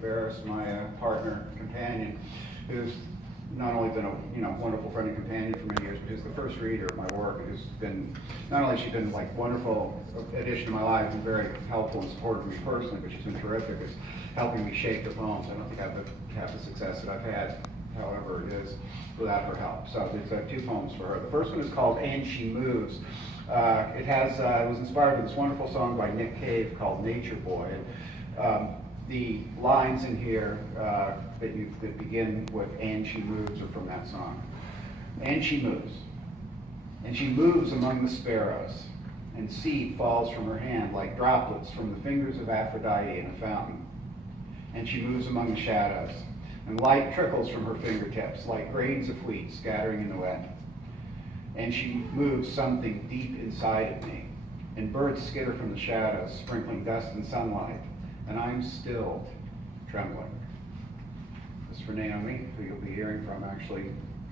embarrass my partner, companion, who's not only been a wonderful friend and companion for many years, but who's the first reader of my work, and who's been, not only has she been like wonderful addition to my life and very helpful and supportive of me personally, but she's been terrific as helping me shape the poems. I don't think I have the success that I've had, however it is, without her help. So it's two poems for her. The first one is called And She Moves. It was inspired by this wonderful song by Nick Cave called Nature Boy. The lines in here that begin with "and she moves" are from that song. And she moves among the sparrows, and seed falls from her hand like droplets from the fingers of Aphrodite in a fountain. And she moves among the shadows, and light trickles from her fingertips like grains of wheat scattering in the wind. And she moves something deep inside of me, and birds skitter from the shadows, sprinkling dust and sunlight. And I'm stilled, trembling. This is for Naomi, who you'll be hearing from actually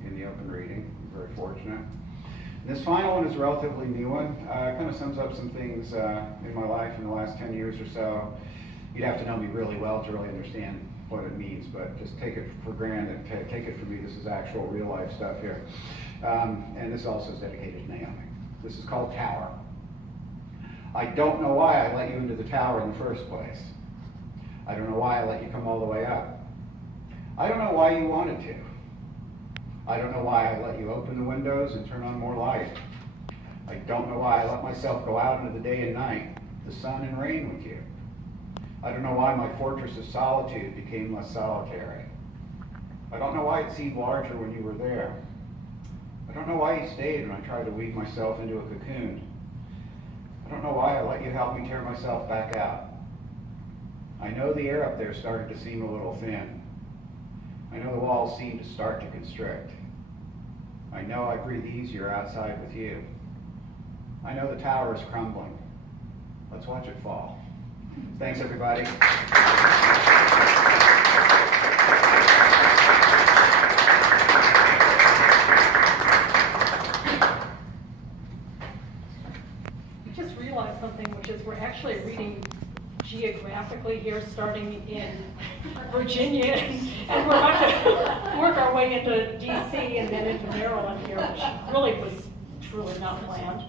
in the open reading. I'm very fortunate. And this final one is a relatively new one. It kind of sums up some things in my life in the last 10 years or so. You'd have to know me really well to really understand what it means, but just take it for granted. Take it from me. This is actual real life stuff here. And this also is dedicated to Naomi. This is called Tower. I don't know why I let you into the tower in the first place. I don't know why I let you come all the way up. I don't know why you wanted to. I don't know why I let you open the windows and turn on more light. I don't know why I let myself go out into the day and night, the sun and rain with you. I don't know why my fortress of solitude became less solitary. I don't know why it seemed larger when you were there. I don't know why you stayed when I tried to weave myself into a cocoon. I don't know why I let you help me tear myself back out. I know the air up there started to seem a little thin. I know the walls seemed to start to constrict. I know I breathe easier outside with you. I know the tower is crumbling. Let's watch it fall. Thanks, everybody. We just realized something, which is we're actually reading geographically here, starting in Virginia, and we're about to work our way into DC and then into Maryland here, which really was truly not planned.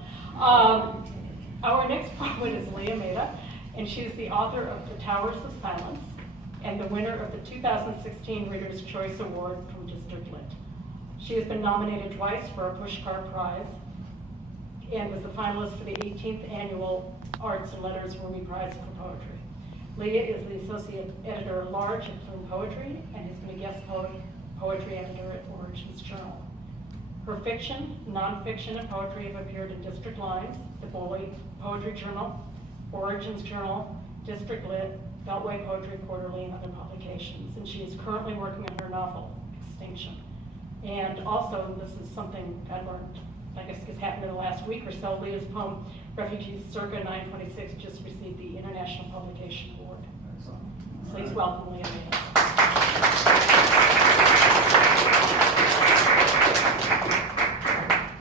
Our next poet is Leah Maida, and she is the author of The Towers of Silence and the winner of the 2016 Reader's Choice Award from District Lit. She has been nominated twice for a Pushcart Prize and was the finalist for the 18th Annual Arts and Letters Ruby Prize for Poetry. Leah is the Associate Editor-at-Large at Plume Poetry and has been a guest poetry editor at Origins Journal. Her fiction, nonfiction, and poetry have appeared in District Lines, the Boley Poetry Journal, Origins Journal, District Lit, Beltway Poetry Quarterly, and other publications. And she is currently working on her novel, Extinction. And also, this is something I learned, I guess it's happened in the last week or so, Leah's poem, Refugees Circa 926, just received the International Publication Award. So please welcome Leah Maida.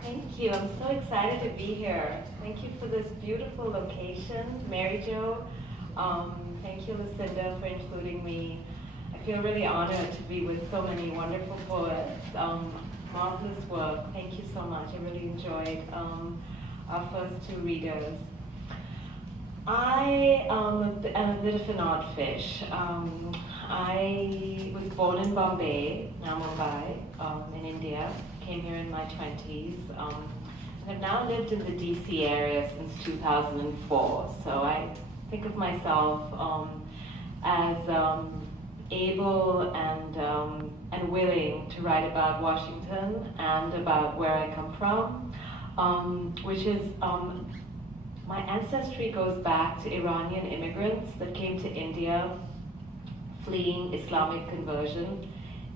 Thank you. I'm so excited to be here. Thank you for this beautiful location, Mary Jo. Thank you, Lucinda, for including me. I feel really honored to be with so many wonderful poets. Marvelous work. Thank you so much. I really enjoyed our first two readers. I am a bit of an odd fish. I was born in Bombay, now Mumbai, in India. Came here in my 20s. I've now lived in the DC area since 2004. So I think of myself as able and willing to write about Washington and about where I come from, which is my ancestry goes back to Iranian immigrants that came to India fleeing Islamic conversion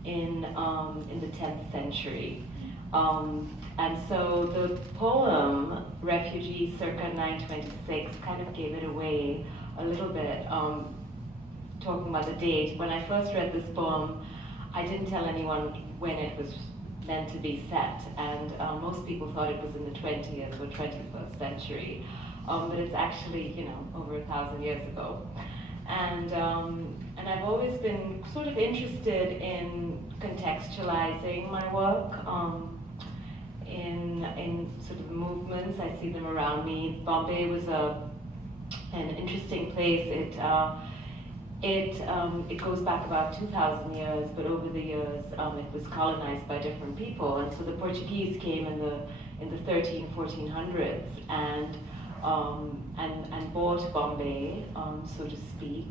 in the 10th century. And so the poem, Refugees Circa 926, kind of gave it away a little bit, talking about the date. When I first read this poem, I didn't tell anyone when it was meant to be set, and most people thought it was in the 20th or 21st century, but it's actually, over 1,000 years ago. And I've always been sort of interested in contextualizing my work in sort of movements. I see them around me. Bombay was an interesting place. It goes back about 2,000 years, but over the years it was colonized by different people, and so the Portuguese came in the 1400s and bought Bombay, so to speak,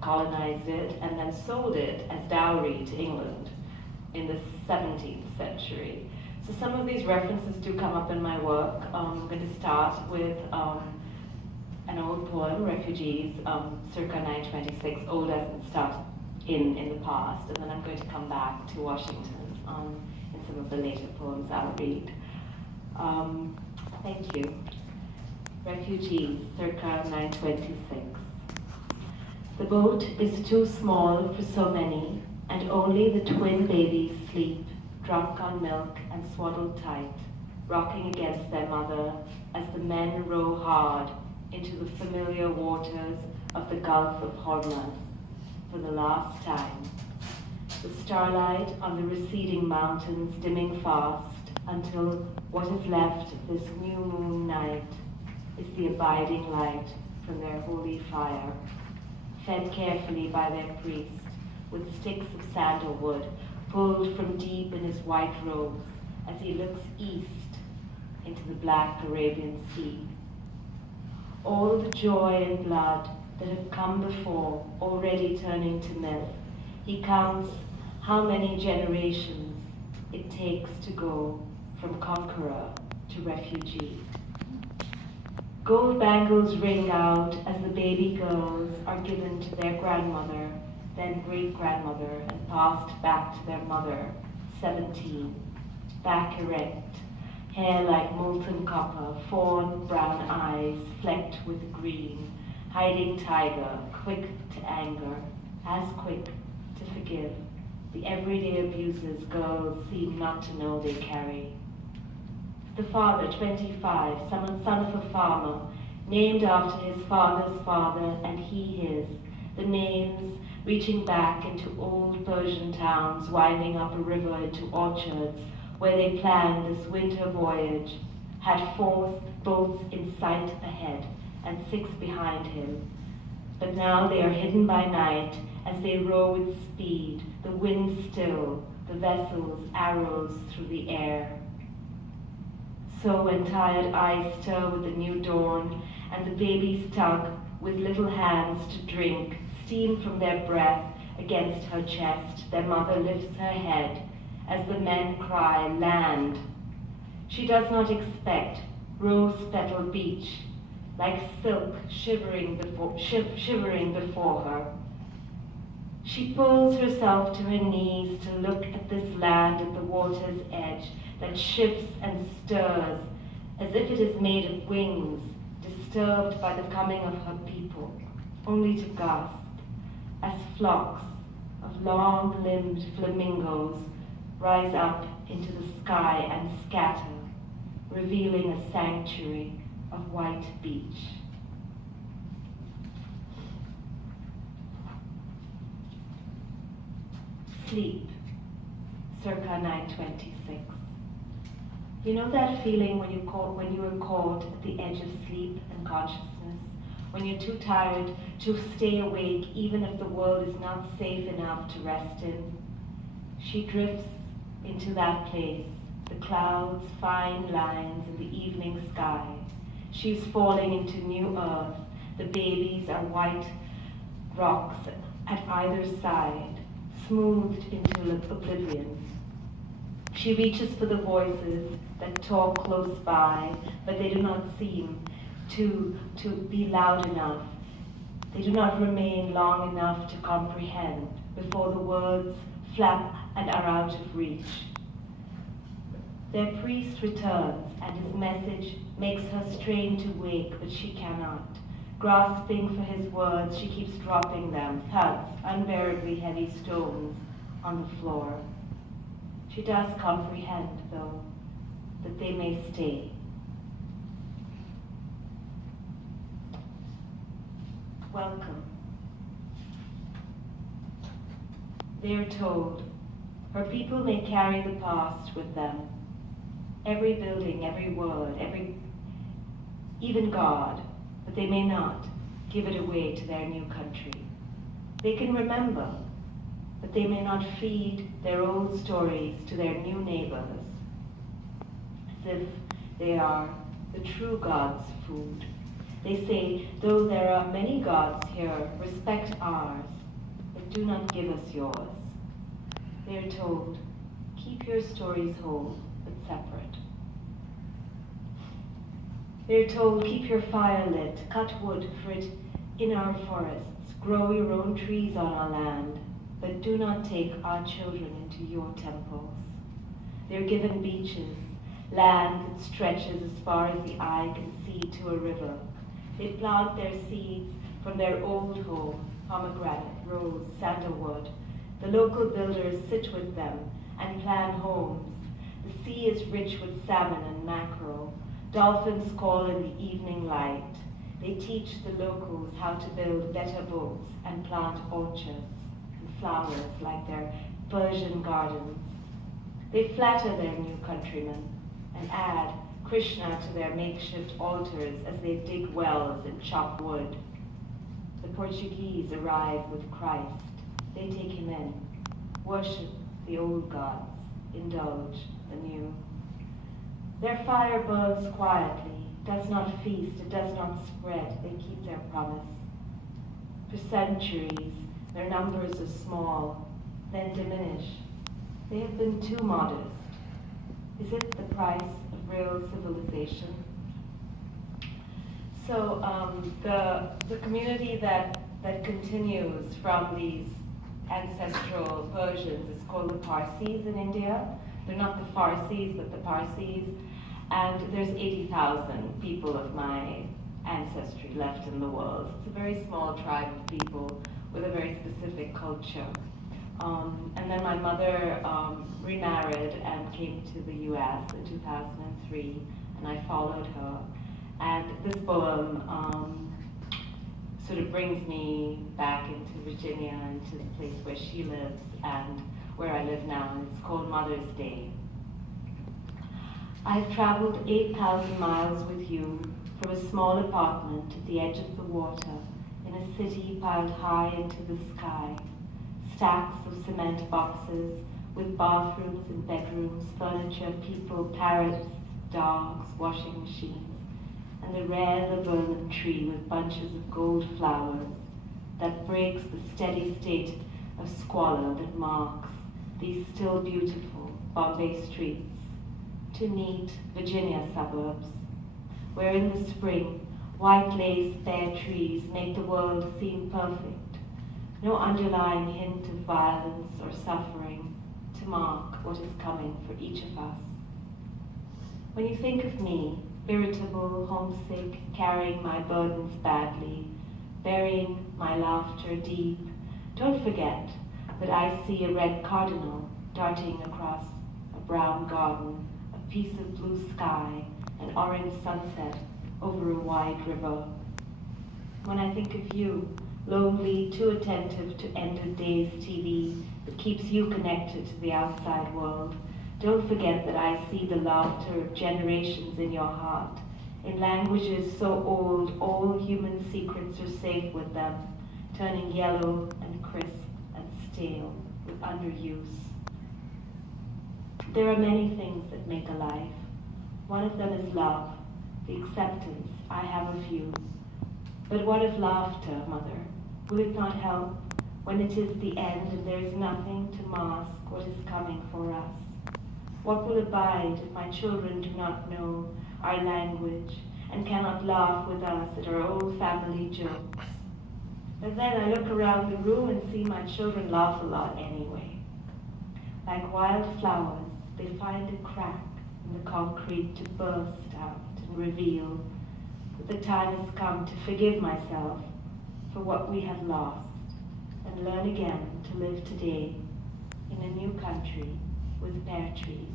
colonized it, and then sold it as dowry to England in the 17th century. So some of these references do come up in my work. I'm going to start with an old poem, Refugees, circa 926, old as it starts in the past, and then I'm going to come back to Washington in some of the later poems I'll read. Thank you. Refugees, circa 926. The boat is too small for so many, and only the twin babies sleep, drunk on milk and swaddled tight, rocking against their mother as the men row hard into the familiar waters of the Gulf of Hormuz for the last time. The starlight on the receding mountains dimming fast until what is left of this new moon night is the abiding light from their holy fire, fed carefully by their priest with sticks of sandalwood pulled from deep in his white robes as he looks east into the black Arabian Sea. All the joy and blood that have come before already turning to milk, he counts how many generations it takes to go from conqueror to refugee. Gold bangles ring out as the baby girls are given to their grandmother, then great-grandmother, and passed back to their mother, 17, back erect, hair like molten copper, fawn brown eyes flecked with green, hiding tiger, quick to anger, as quick to forgive, the everyday abuses girls seem not to know they carry. The father, 25, son of a farmer, named after his father's father and he his, the names reaching back into old Persian towns, winding up a river into orchards where they planned this winter voyage, had 4 boats in sight ahead and 6 behind him. But now they are hidden by night as they row with speed, the wind still, the vessels arrows through the air. So when tired eyes stir with the new dawn, and the babies tug with little hands to drink, steam from their breath against her chest, their mother lifts her head as the men cry, land. She does not expect rose-petal beach, like silk shivering before her. She pulls herself to her knees to look at this land at the water's edge that shifts and stirs as if it is made of wings, disturbed by the coming of her people, only to gasp as flocks of long-limbed flamingos rise up into the sky and scatter, revealing a sanctuary of white beach. Sleep, circa 926. You know that feeling when you are caught at the edge of sleep and consciousness, when you're too tired to stay awake even if the world is not safe enough to rest in? She drifts into that place, the clouds, fine lines in the evening sky. She's falling into new earth. The babies are white rocks at either side, smoothed into oblivion. She reaches for the voices that talk close by, but they do not seem to be loud enough. They do not remain long enough to comprehend before the words flap and are out of reach. Their priest returns, and his message makes her strain to wake, but she cannot. Grasping for his words, she keeps dropping them, thuds, unbearably heavy stones, on the floor. She does comprehend, though, that they may stay. welcome. They are told, her people may carry the past with them. Every building, every word, even God, but they may not give it away to their new country. They can remember, but they may not feed their old stories to their new neighbors, as if they are the true God's food. They say, though there are many gods here, respect ours, but do not give us yours. They are told, keep your stories whole, but separate. They are told, keep your fire lit, cut wood for it in our forests, grow your own trees on our land, but do not take our children into your temples. They are given beaches, land that stretches as far as the eye can see to a river. They plant their seeds from their old home, pomegranate, rose, sandalwood. The local builders sit with them and plan homes. The sea is rich with salmon and mackerel. Dolphins call in the evening light. They teach the locals how to build better boats and plant orchards and flowers like their Persian gardens. They flatter their new countrymen and add Krishna to their makeshift altars as they dig wells and chop wood. The Portuguese arrive with Christ. They take him in, worship the old gods, indulge the new. Their fire burns quietly, does not feast, it does not spread. They keep their promise. For centuries, their numbers are small, then diminish. They have been too modest. Is it the price of real civilization? So the community that continues from these ancestral Persians is called the Parsis in India. They're not the Farsis, but the Parsis. And there's 80,000 people of my ancestry left in the world. It's a very small tribe of people with a very specific culture. And then my mother remarried and came to the US in 2003, and I followed her. And this poem sort of brings me back into Virginia, into the place where she lives and where I live now, and it's called Mother's Day. I've traveled 8,000 miles with you from a small apartment at the edge of the water in a city piled high into the sky. Stacks of cement boxes with bathrooms and bedrooms, furniture, people, parrots, dogs, washing machines, and the rare laburnum tree with bunches of gold flowers that breaks the steady state of squalor that marks these still beautiful Bombay streets. To neat Virginia suburbs, where in the spring, white lace bare trees make the world seem perfect. No underlying hint of violence or suffering to mark what is coming for each of us. When you think of me, irritable, homesick, carrying my burdens badly, burying my laughter deep, don't forget that I see a red cardinal darting across a brown garden, a piece of blue sky, an orange sunset over a wide river. When I think of you, lonely, too attentive to end of days TV that keeps you connected to the outside world, don't forget that I see the laughter of generations in your heart, in languages so old all human secrets are safe with them, turning yellow and crisp and stale with underuse. There are many things that make a life. One of them is love, the acceptance I have of you. But what of laughter, Mother? Will it not help when it is the end and there is nothing to mask what is coming for us? What will abide if my children do not know our language and cannot laugh with us at our old family jokes? But then I look around the room and see my children laugh a lot anyway. Like wild flowers, they find a crack in the concrete to burst out and reveal that the time has come to forgive myself for what we have lost and learn again to live today in a new country with pear trees.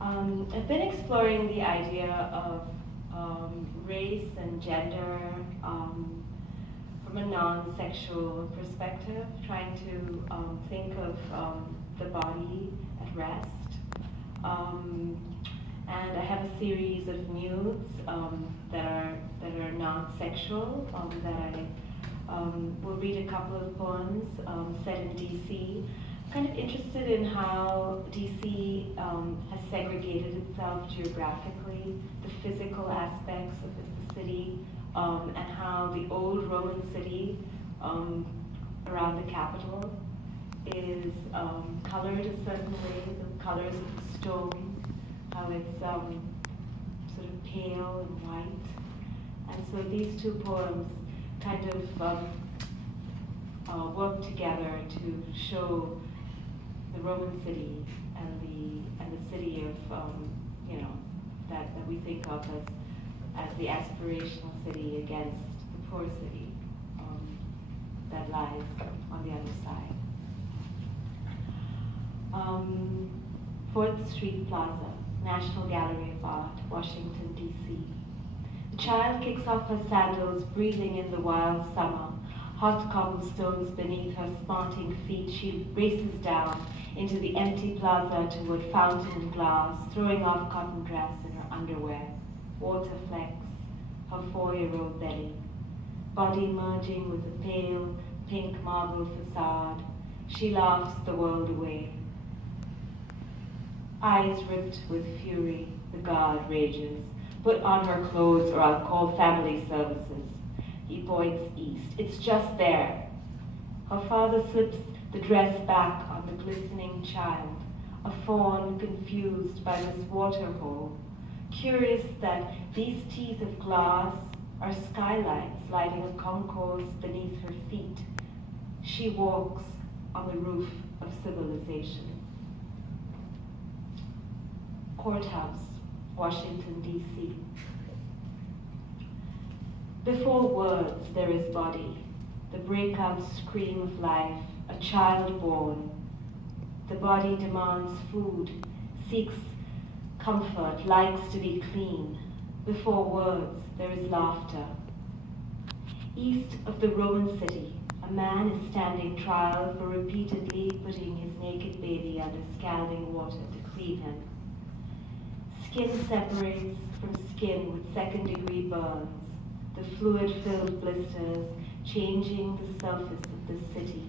I've been exploring the idea of race and gender from a non-sexual perspective, trying to think of the body at rest. And I have a series of nudes that are not sexual, that I will read a couple of poems set in DC. I'm kind of interested in how DC has segregated itself geographically, the physical aspects of the city, and how the old Roman city around the capital is colored a certain way, the colors of the stone, how it's sort of pale and white. And so these two poems kind of work together to show the Roman city and the city of that we think of as the aspirational city against the poor city that lies on the other side. 4th Street Plaza, National Gallery of Art, Washington, D.C. The child kicks off her sandals, breathing in the wild summer. Hot cobblestones beneath her smarting feet, she races down into the empty plaza toward fountain and glass, throwing off cotton dress and her underwear. Water flecks her 4-year-old belly. Body merging with the pale, pink marble facade, she laughs the world away. Eyes ripped with fury, the guard rages. Put on her clothes or I'll call family services. He points east. It's just there. Her father slips the dress back on the glistening child, a fawn confused by this water hole, curious that these teeth of glass are skylights lighting a concourse beneath her feet. She walks on the roof of civilization. Courthouse, Washington, D.C. Before words, there is body, the breakout scream of life, a child born. The body demands food, seeks comfort, likes to be clean. Before words, there is laughter. East of the Roman city, a man is standing trial for repeatedly putting his naked baby under scalding water to clean him. Skin separates from skin with second-degree burns, the fluid-filled blisters changing the surface of the city.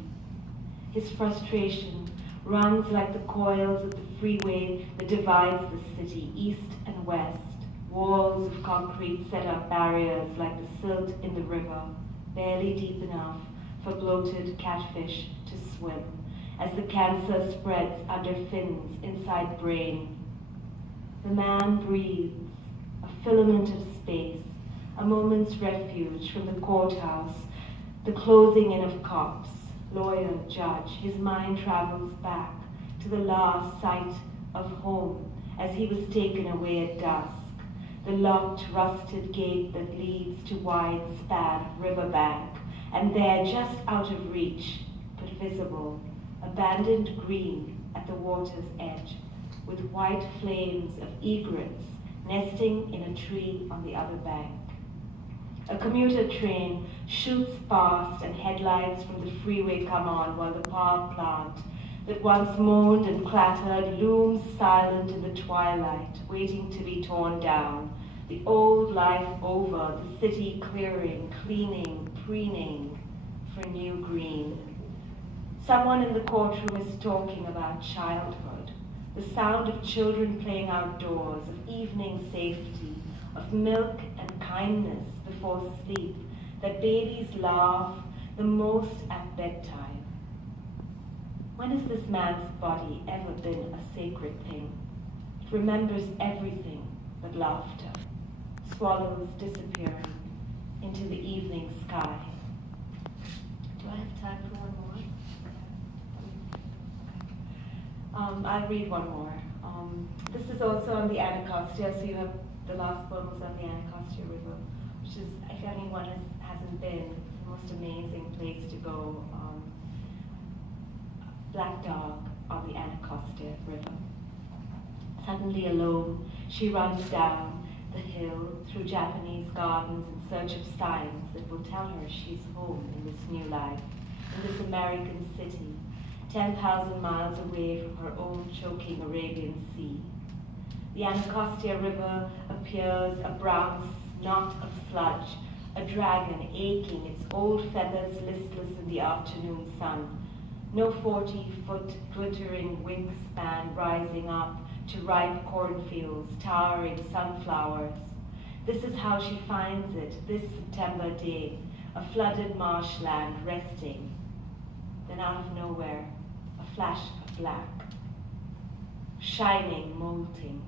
His frustration runs like the coils of the freeway that divides the city, east and west. Walls of concrete set up barriers like the silt in the river, barely deep enough for bloated catfish to swim, as the cancer spreads under fins inside brain. The man breathes, a filament of space, a moment's refuge from the courthouse, the closing in of cops, lawyer, judge. His mind travels back to the last sight of home as he was taken away at dusk, the locked, rusted gate that leads to wide span of riverbank, and there, just out of reach, but visible, abandoned green at the water's edge, with white flames of egrets nesting in a tree on the other bank. A commuter train shoots past and headlights from the freeway come on while the power plant that once moaned and clattered looms silent in the twilight, waiting to be torn down. The old life over, the city clearing, cleaning, preening for new green. Someone in the courtroom is talking about childhood, the sound of children playing outdoors, of evening safety, of milk and kindness before sleep, that babies laugh the most at bedtime. When has this man's body ever been a sacred thing? It remembers everything but laughter, swallows disappearing into the evening sky. Do I have time for one more? I'll read one more. This is also on the Anacostia, so you have the last poem was on the Anacostia River, which is, if anyone hasn't been, it's the most amazing place to go. Black dog on the Anacostia River. Suddenly alone, she runs down the hill, through Japanese gardens in search of signs that will tell her she's home in this new life, in this American city, 10,000 miles away from her own choking Arabian Sea. The Anacostia River appears a brown knot of sludge, a dragon aching, its old feathers listless in the afternoon sun. No 40-foot glittering wingspan rising up to ripe cornfields, towering sunflowers. This is how she finds it, this September day, a flooded marshland resting. Then out of nowhere, a flash of black. Shining, molten,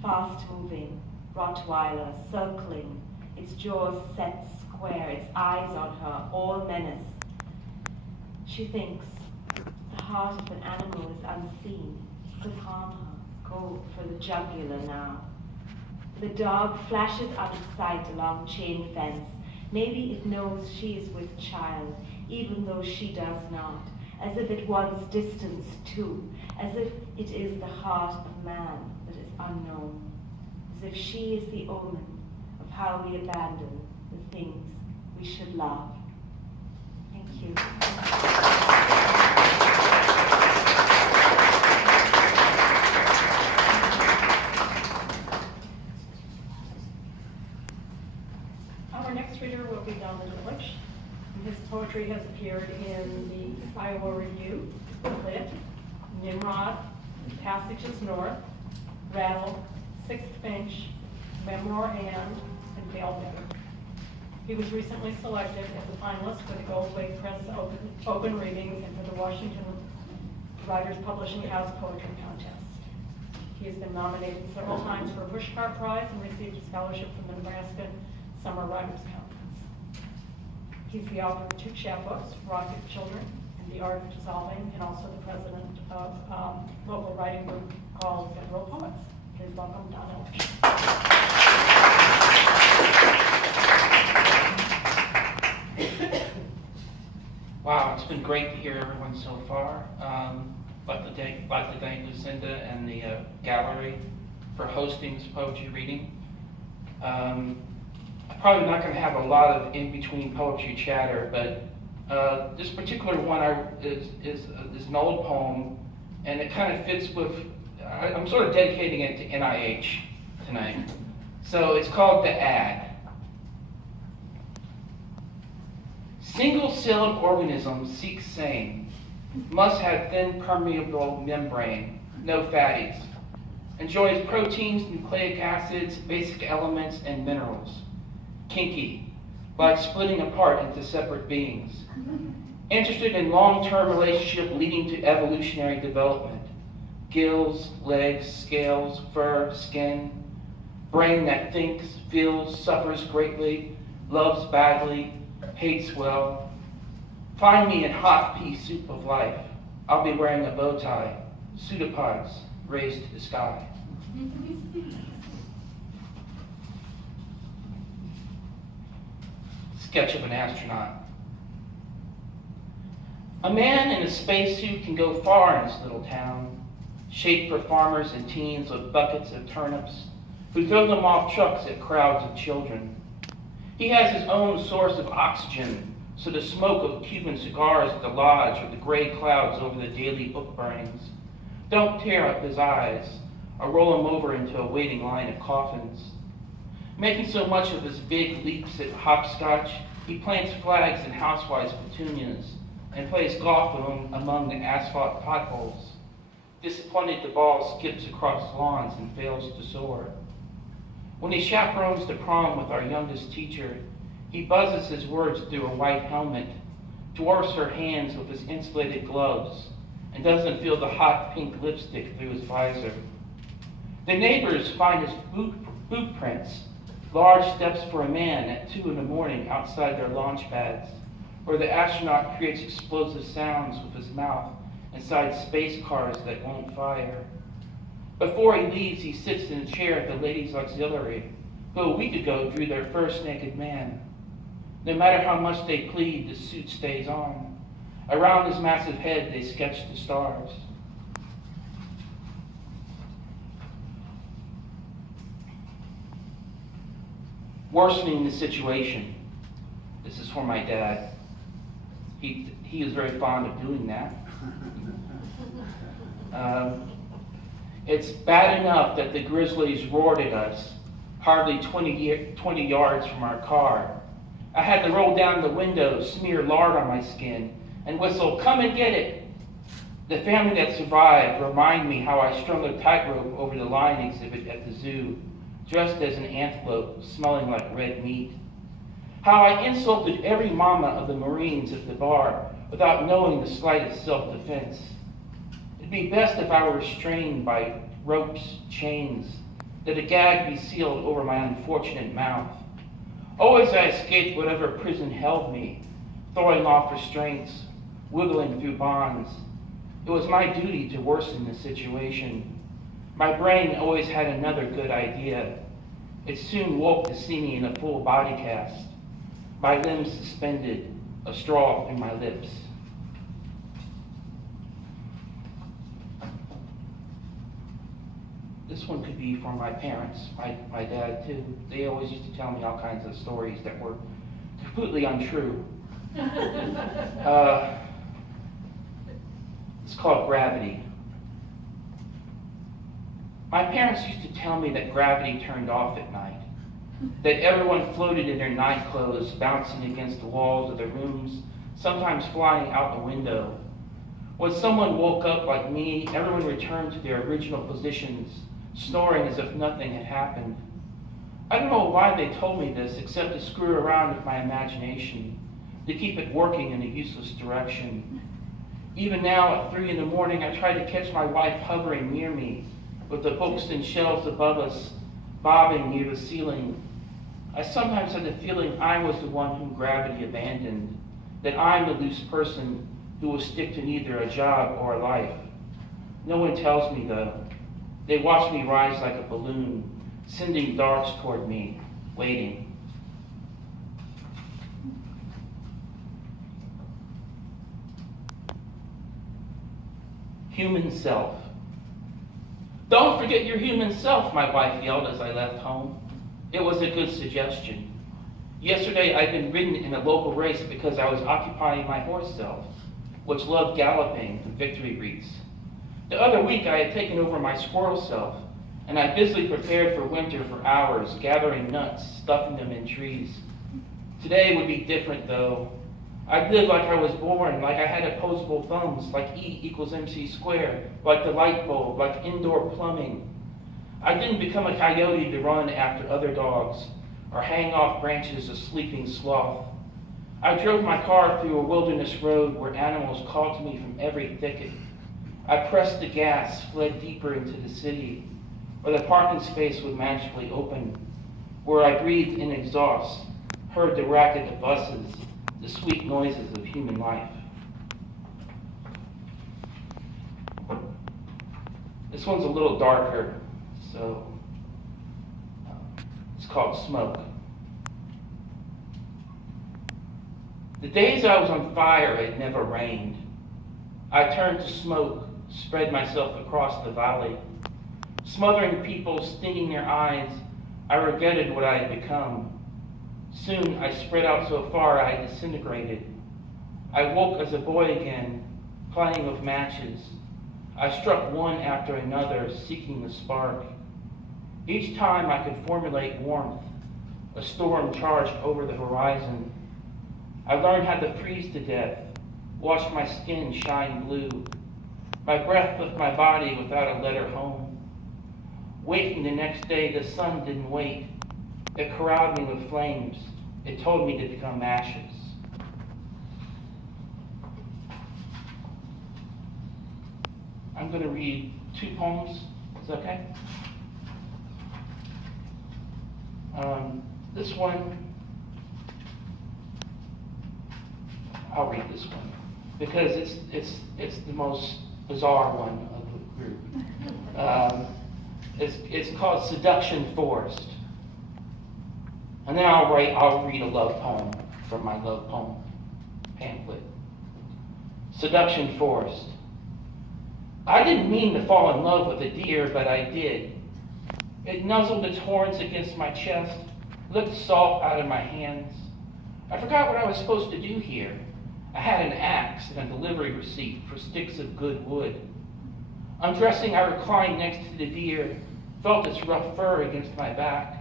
fast-moving, Rottweiler circling, its jaws set square, its eyes on her, all menace. She thinks, the heart of an animal is unseen, could harm her, go for the jugular now. The dog flashes out of sight along chain fence. Maybe it knows she is with child, even though she does not, as if it wants distance too, as if it is the heart of man that is unknown, as if she is the omen of how we abandon the things we should love. Thank you. Our next reader will be Donald Illich. His poetry has appeared in the Iowa Review, Lit, Nimrod, Passages North, Rattle, Sixth Bench, Memoir and Veilmaker. He was recently selected as a finalist for the Goldway Press Open Readings and for the Washington Writers Publishing House Poetry Contest. He has been nominated several times for a Pushcart Prize and received a scholarship from the Nebraska Summer Writers Conference. He's the author of 2 chapbooks, Rocket Children and The Art of Dissolving, and also the president of a local writing group called Federal Poets. Please welcome Don Illich. Wow, it's been great to hear everyone so far. Like to thank Lucinda and the gallery for hosting this poetry reading. I'm probably not going to have a lot of in-between poetry chatter, but this particular one is an old poem, and it kind of fits with, I'm sort of dedicating it to NIH tonight. So it's called The Ad. Single-celled organisms seek sane, must have thin permeable membrane, no fatties, enjoys proteins, nucleic acids, basic elements, and minerals. Kinky, like splitting apart into separate beings. Interested in long-term relationship leading to evolutionary development. Gills, legs, scales, fur, skin. Brain that thinks, feels, suffers greatly, loves badly, hates well. Find me in hot pea soup of life. I'll be wearing a bow tie, pseudopods raised to the sky. Sketch of an astronaut. A man in a spacesuit can go far in this little town, shaped for farmers and teens with buckets of turnips, who throw them off trucks at crowds of children. He has his own source of oxygen, so the smoke of Cuban cigars at the lodge or the gray clouds over the daily book burnings don't tear up his eyes or roll him over into a waiting line of coffins. Making so much of his big leaps at hopscotch, he plants flags in housewives' petunias and plays golf among the asphalt potholes. Disappointed, the ball skips across lawns and fails to soar. When he chaperones the prom with our youngest teacher, he buzzes his words through a white helmet, dwarfs her hands with his insulated gloves, and doesn't feel the hot pink lipstick through his visor. The neighbors find his boot prints, large steps for a man at 2 a.m. outside their launch pads, where the astronaut creates explosive sounds with his mouth inside space cars that won't fire. Before he leaves, he sits in a chair at the ladies' auxiliary, who a week ago drew their first naked man. No matter how much they plead, the suit stays on. Around his massive head, they sketch the stars. worsening the situation. This is for my dad. He is very fond of doing that. It's bad enough that the grizzlies roared at us, hardly 20 yards from our car. I had to roll down the window, smear lard on my skin, and whistle, "Come and get it!" The family that survived remind me how I strung a tightrope over the lion exhibit at the zoo, dressed as an antelope, smelling like red meat. How I insulted every mama of the Marines at the bar without knowing the slightest self-defense. It'd be best if I were restrained by ropes, chains, that a gag be sealed over my unfortunate mouth. Always I escaped whatever prison held me, throwing off restraints, wiggling through bonds. It was my duty to worsen the situation. My brain always had another good idea. It soon woke to see me in a full body cast, my limbs suspended, a straw in my lips. This one could be for my parents, my dad too. They always used to tell me all kinds of stories that were completely untrue. It's called gravity. My parents used to tell me that gravity turned off at night, that everyone floated in their night clothes, bouncing against the walls of their rooms, sometimes flying out the window. When someone woke up like me, everyone returned to their original positions, snoring as if nothing had happened. I don't know why they told me this except to screw around with my imagination, to keep it working in a useless direction. Even now at 3 in the morning, I try to catch my wife hovering near me, with the books and shelves above us bobbing near the ceiling. I sometimes have the feeling I was the one whom gravity abandoned, that I'm the loose person who will stick to neither a job or a life. No one tells me though. They watch me rise like a balloon, sending darts toward me, waiting. Human self. Don't forget your human self, my wife yelled as I left home. It was a good suggestion. Yesterday I'd been ridden in a local race because I was occupying my horse self, which loved galloping and victory wreaths. The other week I had taken over my squirrel self, and I busily prepared for winter for hours, gathering nuts, stuffing them in trees. Today would be different though. I'd live like I was born, like I had opposable thumbs, like E equals MC squared, like the light bulb, like indoor plumbing. I didn't become a coyote to run after other dogs, or hang off branches a sleeping sloth. I drove my car through a wilderness road where animals called to me from every thicket. I pressed the gas, fled deeper into the city, where the parking space would magically open, where I breathed in exhaust, heard the racket of buses, the sweet noises of human life. This one's a little darker, so it's called Smoke. The days I was on fire, it never rained. I turned to smoke, spread myself across the valley. Smothering people, stinging their eyes, I regretted what I had become. Soon I spread out so far I had disintegrated. I woke as a boy again, playing with matches. I struck one after another, seeking the spark. Each time I could formulate warmth. A storm charged over the horizon. I learned how to freeze to death, watch my skin shine blue. My breath left my body without a letter home. Waking the next day, the sun didn't wait. It corralled me with flames. It told me to become ashes. I'm going to read 2 poems. Is that okay? This one, I'll read this one because it's the most bizarre one of the group. It's called Seduction Forced. And then I'll read a love poem from my love poem pamphlet. Seduction Forced. I didn't mean to fall in love with a deer, but I did. It nuzzled its horns against my chest, licked salt out of my hands. I forgot what I was supposed to do here. I had an axe and a delivery receipt for sticks of good wood. Undressing, I reclined next to the deer, felt its rough fur against my back.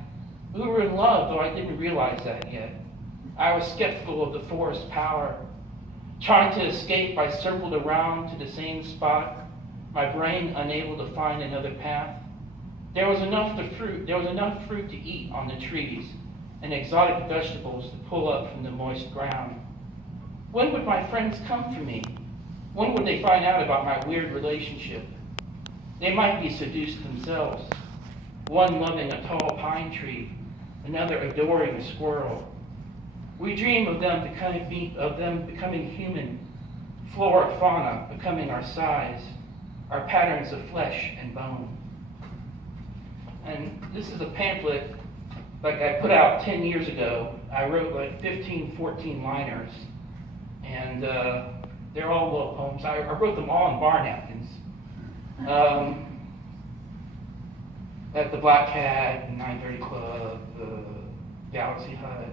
We were in love, though I didn't realize that yet. I was skeptical of the forest's power. Trying to escape, I circled around to the same spot, my brain unable to find another path. There was enough fruit to eat on the trees, and exotic vegetables to pull up from the moist ground. When would my friends come for me? When would they find out about my weird relationship? They might be seduced themselves, one loving a tall pine tree, another adoring a squirrel. We dream of them becoming human, flora, fauna becoming our size, our patterns of flesh and bone. And this is a pamphlet like I put out 10 years ago. I wrote like 15, 14 liners, and they're all little poems. I wrote them all in bar napkins. At the Black Cat, 930 Club, Galaxy Hut,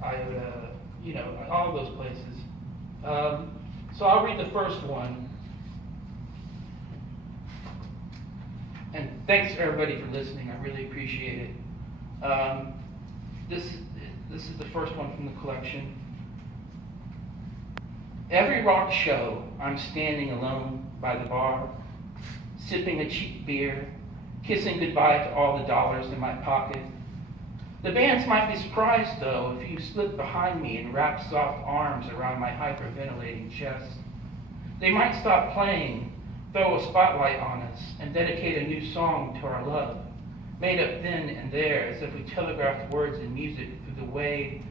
Iota, all those places. So I'll read the first one. And thanks everybody for listening. I really appreciate it. This is the first one from the collection. Every rock show, I'm standing alone by the bar, sipping a cheap beer, kissing goodbye to all the dollars in my pocket. The bands might be surprised, though, if you slip behind me and wrap soft arms around my hyperventilating chest. They might stop playing, throw a spotlight on us, and dedicate a new song to our love, made up then and there as if we telegraphed words and music through the way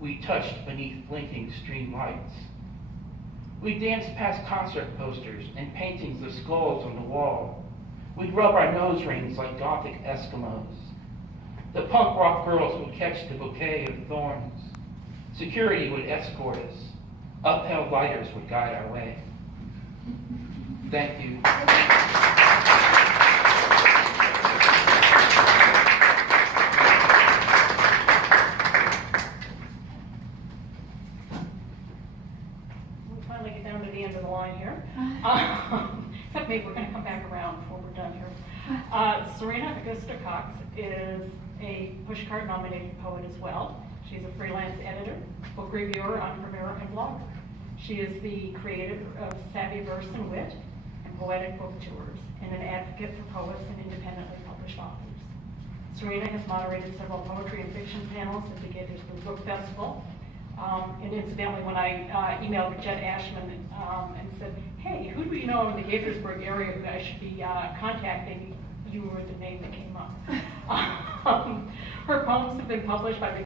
we touched beneath blinking stream lights. We danced past concert posters and paintings of skulls on the wall. We'd rub our nose rings like Gothic Eskimos. The punk rock girls would catch the bouquet of thorns. Security would escort us. Upheld lighters would guide our way. Thank you. We finally get down to the end of the line here. Except maybe we're going to come back around before we're done here. Serena Agusto-Cox is a pushcart nominated poet as well. She's a freelance editor, book reviewer, entrepreneur, and blogger. She is the creator of Savvy Verse and Wit and Poetic Book Tours, and an advocate for poets and independently published authors. Serena has moderated several poetry and fiction panels at the Gaithersburg Book Festival. And incidentally, when I emailed Jet Ashman and said, hey, who do we know in the Gaithersburg area who I should be contacting, you were the name that came up. Her poems have been published by